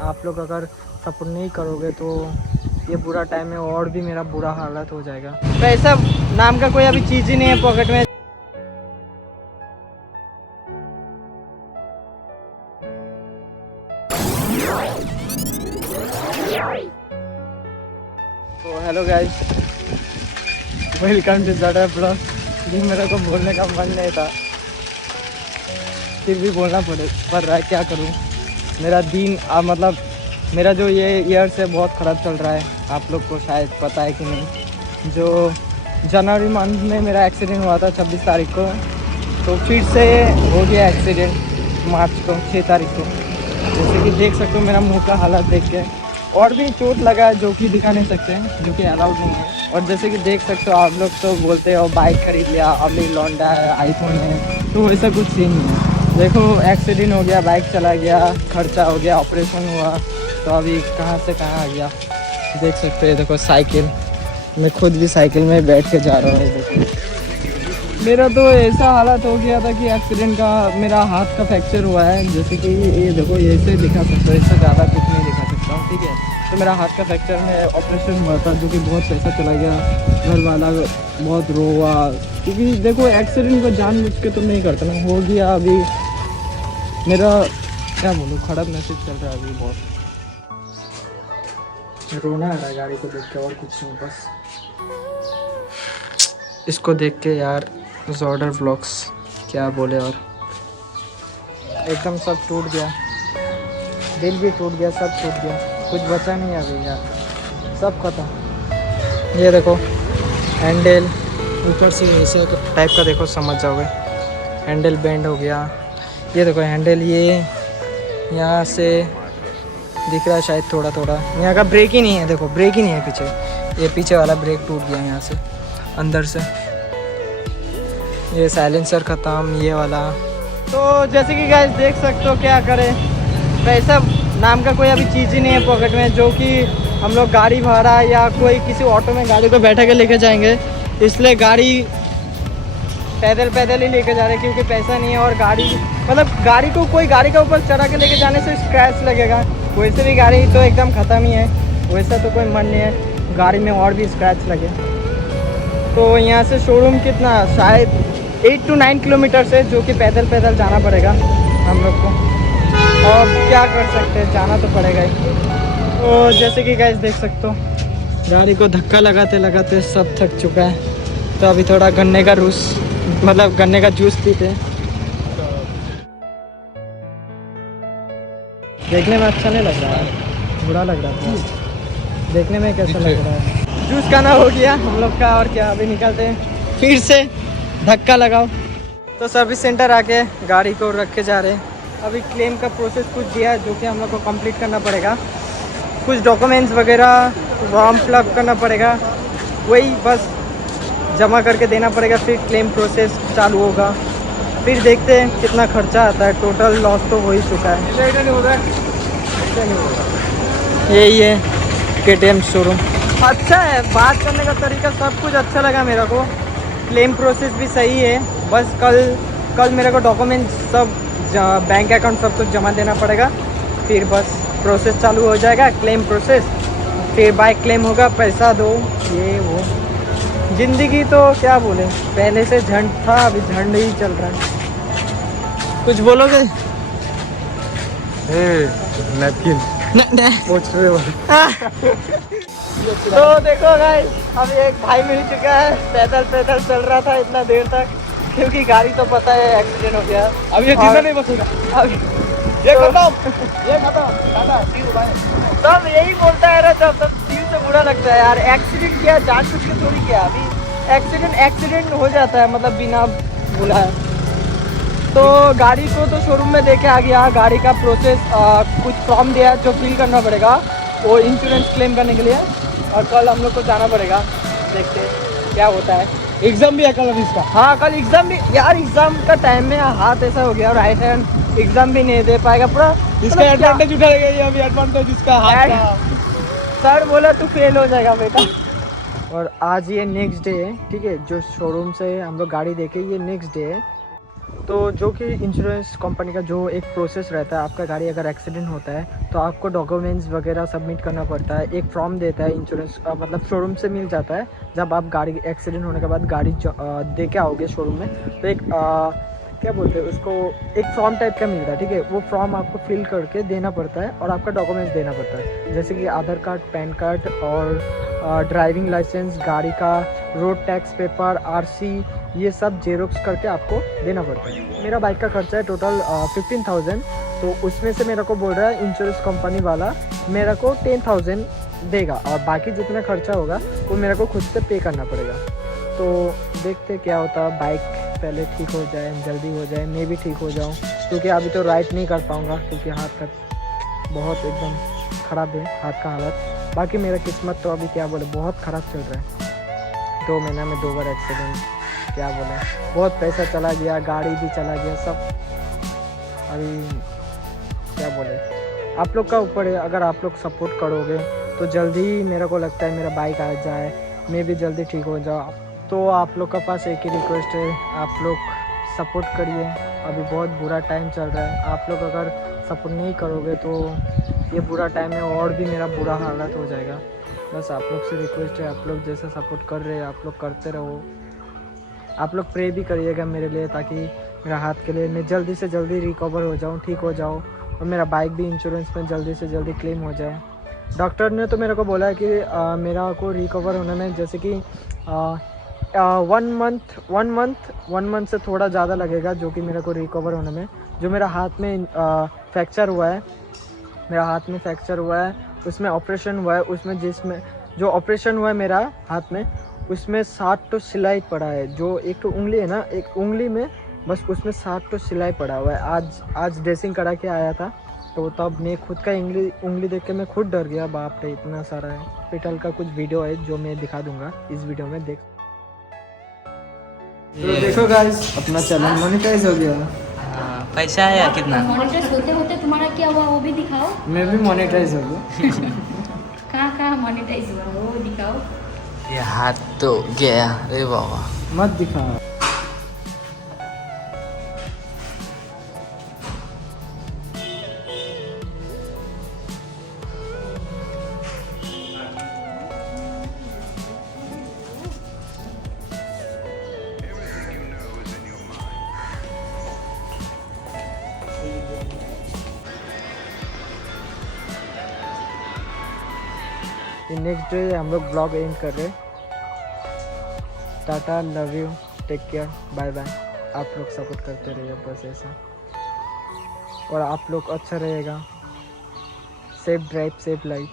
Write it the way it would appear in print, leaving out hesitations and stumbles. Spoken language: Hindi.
आप लोग अगर सपोर्ट नहीं करोगे तो ये बुरा टाइम में और भी मेरा बुरा हालत हो जाएगा। पैसा नाम का कोई अभी चीज़ ही नहीं है पॉकेट में। तो hello guys, welcome to Zada blog. ये मेरे को बोलने का मन नहीं था, फिर भी बोलना पड़ रहा है। क्या करूँ, मेरा दिन मतलब मेरा जो ये ईयर्स है बहुत ख़राब चल रहा है। आप लोग को शायद पता है कि नहीं, जो जनवरी मंथ में मेरा एक्सीडेंट हुआ था 26 तारीख को, तो फिर से हो गया एक्सीडेंट मार्च को 6 तारीख को। जैसे कि देख सकते हो मेरा मुंह का हालत देख के, और भी चोट लगा है जो कि दिखा नहीं सकते हैं, जो कि अलाउड नहीं है। और जैसे कि देख सकते हो आप लोग तो बोलते हो बाइक खरीद लिया, अमीर लौंडा है, आईफोन है, तो वैसा कुछ सीन नहीं है। देखो एक्सीडेंट हो गया, बाइक चला गया, खर्चा हो गया, ऑपरेशन हुआ, तो अभी कहाँ से कहाँ आ गया। देख सकते हो, देखो साइकिल, मैं खुद भी साइकिल में बैठ के जा रहा हूँ। देखो मेरा तो ऐसा हालत हो गया था कि एक्सीडेंट का मेरा हाथ का फ्रैक्चर हुआ है। जैसे कि ये देखो, ये से दिखा सकते हो, इससे ज़्यादा कुछ नहीं दिखा सकता हूँ, ठीक है। तो मेरा हाथ का फ्रैक्चर में ऑपरेशन हुआ था, जो कि बहुत पैसा चला गया, घर वाला बहुत रोआ, क्योंकि देखो एक्सीडेंट को जानबूझ के तो नहीं करता ना, हो गया। अभी मेरा क्या बोलूँ, खराब नसीब चल रहा है अभी बहुत। रोना आ रहा है गाड़ी को देख के, और कुछ नहीं, बस इसको देख के यार। ज़ाडा व्लॉग्स क्या बोले, और एकदम सब टूट गया, दिल भी टूट गया, सब टूट गया, कुछ बचा नहीं अभी यार, सब खत्म। ये देखो हैंडल ऊपर से ऐसे टाइप का, देखो समझ जाओगे, हैंडल बेंड हो गया। ये देखो हैंडल, ये यहाँ से दिख रहा है शायद थोड़ा थोड़ा, यहाँ का ब्रेक ही नहीं है, देखो ब्रेक ही नहीं है पीछे, ये पीछे वाला ब्रेक टूट गया यहाँ से अंदर से। ये साइलेंसर ख़त्म, ये वाला। तो जैसे कि गाइस देख सकते हो, क्या करें, पैसा नाम का कोई अभी चीज़ ही नहीं है पॉकेट में, जो कि हम लोग गाड़ी भाड़ा या कोई किसी ऑटो में गाड़ी को बैठा के लेके जाएंगे, इसलिए गाड़ी पैदल ही लेके जा रहे हैं, क्योंकि पैसा नहीं है। और गाड़ी मतलब गाड़ी को कोई गाड़ी का ऊपर चढ़ा के लेके जाने से स्क्रैच लगेगा, वैसे भी गाड़ी तो एकदम ख़त्म ही है, वैसा तो कोई मन नहीं है गाड़ी में और भी स्क्रैच लगे। तो यहाँ से शोरूम कितना, शायद 8 to 9 किलोमीटर से, जो कि पैदल जाना पड़ेगा हम लोग को, और क्या कर सकते हैं, जाना तो पड़ेगा ही। तो जैसे कि गाइस देख सकते हो, गाड़ी को धक्का लगाते सब थक चुका है, तो अभी थोड़ा गन्ने का जूस पीते हैं। देखने में अच्छा नहीं लग रहा है, बुरा लग रहा था देखने में, कैसा लग रहा है। जूस खाना हो गया हम लोग का, और क्या, अभी निकलते हैं फिर से, धक्का लगाओ। तो सर्विस सेंटर आके गाड़ी को रख के जा रहे हैं। अभी क्लेम का प्रोसेस कुछ दिया है, जो कि हम लोग को कंप्लीट करना पड़ेगा, कुछ डॉक्यूमेंट्स वगैरह फॉर्म फिलअप करना पड़ेगा, वही बस जमा करके देना पड़ेगा, फिर क्लेम प्रोसेस चालू होगा। फिर देखते हैं कितना खर्चा आता है, टोटल लॉस तो हो ही चुका है। यही है KTM शोरूम, अच्छा है, बात करने का तरीका सब कुछ अच्छा लगा मेरे को, क्लेम प्रोसेस भी सही है। बस कल मेरे को डॉक्यूमेंट्स सब, बैंक अकाउंट सब कुछ जमा देना पड़ेगा, फिर बस प्रोसेस चालू हो जाएगा, क्लेम प्रोसेस। फिर बाइक क्लेम होगा, पैसा दो, ये वो। ज़िंदगी तो क्या बोले, पहले से झंड था, अभी झंड ही चल रहा है। कुछ बोलोगे? नैपकिन तो देखो गाइस, अभी एक भाई मिल चुका है, पैदल चल रहा था इतना देर तक, क्योंकि गाड़ी तो पता है एक्सीडेंट हो गया। अब ये जिंदा नहीं बचेगा, अभी ये खत्म टाटा सी यू बाय। सब यही बोलता है ना, सब दिल से बुरा लगता है यार। एक्सीडेंट किया, जानबूझ के थोड़ी किया, अभी एक्सीडेंट हो जाता है, मतलब बिना बुलाए। तो गाड़ी को तो शोरूम में देके आ गया, गाड़ी का प्रोसेस कुछ फॉर्म दिया जो फिल करना पड़ेगा, वो इंश्योरेंस क्लेम करने के लिए, और कल हम लोग को जाना पड़ेगा, देखते हैं क्या होता है। एग्जाम भी है कल अभी इसका। हाँ कल एग्ज़ाम भी यार, एग्ज़ाम का टाइम में हाथ ऐसा हो गया, राइट हैंड एग्ज़ाम भी नहीं दे पाएगा पूरा, इसका एडवांटेज उठाएगा ये, अभी एडवांटेज इसका हाथ का। सर बोला तू फेल हो जाएगा बेटा। और आज ये नेक्स्ट डे है, ठीक है, जो शोरूम से हम लोग गाड़ी देखे, ये नेक्स्ट डे है। तो जो कि इंश्योरेंस कंपनी का जो एक प्रोसेस रहता है, आपका गाड़ी अगर एक्सीडेंट होता है तो आपको डॉक्यूमेंट्स वगैरह सबमिट करना पड़ता है। एक फॉर्म देता है इंश्योरेंस मतलब शोरूम से मिल जाता है। जब आप गाड़ी एक्सीडेंट होने के बाद गाड़ी दे के आओगे शोरूम में, तो एक क्या बोलते हैं उसको, एक फॉर्म टाइप का मिलता है, ठीक है। वो फॉर्म आपको फिल करके देना पड़ता है और आपका डॉक्यूमेंट्स देना पड़ता है, जैसे कि आधार कार्ड, पैन कार्ड और ड्राइविंग लाइसेंस, गाड़ी का रोड टैक्स पेपर, आरसी, ये सब जेरोक्स करके आपको देना पड़ता है। मेरा बाइक का खर्चा है टोटल 15,000, तो उसमें से मेरे को बोल रहा है इंश्योरेंस कंपनी वाला मेरे को 10,000 देगा, और बाकी जितना खर्चा होगा वो मेरे को खुद से पे करना पड़ेगा। तो देखते क्या होता है, बाइक पहले ठीक हो जाए, जल्दी हो जाए, मैं भी ठीक हो जाऊँ, क्योंकि अभी तो राइड नहीं कर पाऊँगा क्योंकि हाथ का बहुत एकदम ख़राब है, हाथ का हालत। बाकी मेरा किस्मत तो अभी क्या बोले बहुत ख़राब चल रहा है। 2 महीना में 2 बार एक्सीडेंट, क्या बोले, बहुत पैसा चला गया, गाड़ी भी चला गया, सब अभी क्या बोले। आप लोग का ऊपर है, अगर आप लोग सपोर्ट करोगे तो जल्दी मेरे को लगता है मेरा बाइक आ जाए, मैं भी जल्दी ठीक हो जाऊँ। तो आप लोग का पास एक ही रिक्वेस्ट है, आप लोग सपोर्ट करिए, अभी बहुत बुरा टाइम चल रहा है। आप लोग अगर सपोर्ट नहीं करोगे तो ये बुरा टाइम है और भी मेरा बुरा हालत हो जाएगा। बस आप लोग से रिक्वेस्ट है, आप लोग जैसा सपोर्ट कर रहे हैं आप लोग करते रहो। आप लोग प्रे भी करिएगा मेरे लिए, ताकि मेरा हाथ के लिए मैं जल्दी से जल्दी रिकवर हो जाऊँ, ठीक हो जाऊँ, और मेरा बाइक भी इंश्योरेंस में जल्दी से जल्दी क्लेम हो जाए। डॉक्टर ने तो मेरे को बोला है कि मेरा को रिकवर होने में जैसे कि 1 मंथ से थोड़ा ज़्यादा लगेगा, जो कि मेरे को रिकवर होने में। जो मेरा हाथ में फ्रैक्चर हुआ है, मेरा हाथ में फ्रैक्चर हुआ है, उसमें ऑपरेशन हुआ है, उसमें जिसमें जो ऑपरेशन हुआ है मेरा हाथ में, उसमें 60 तो सिलाई पड़ा है। जो एक तो उंगली है ना, एक उंगली में बस उसमें 60 तो सिलाई पड़ा हुआ है। आज ड्रेसिंग करा के आया था, तो तब मैं खुद का उंगली देख के मैं खुद डर गया, बाप रे इतना सारा है। हॉस्पिटल का कुछ वीडियो है जो मैं दिखा दूंगा इस वीडियो में, देख। तो देखो गाइस, अपना चैनल मोनेटाइज हो गया। पैसा है या कितना? मोनेटाइज होते होते तुम्हारा क्या हुआ वो भी दिखाओ। मैं भी मोनेटाइज हो गया। कहाँ कहाँ मोनेटाइज हुआ वो दिखाओ। ये हाथ तो गया रे बाबा। मत दिखा। नेक्स्ट डे हम लोग ब्लॉग एंड कर रहे। Tata, love you, take care, bye bye. आप लोग सपोर्ट करते रहिए बस ऐसा, और आप लोग अच्छा रहेगा। Safe drive, safe life.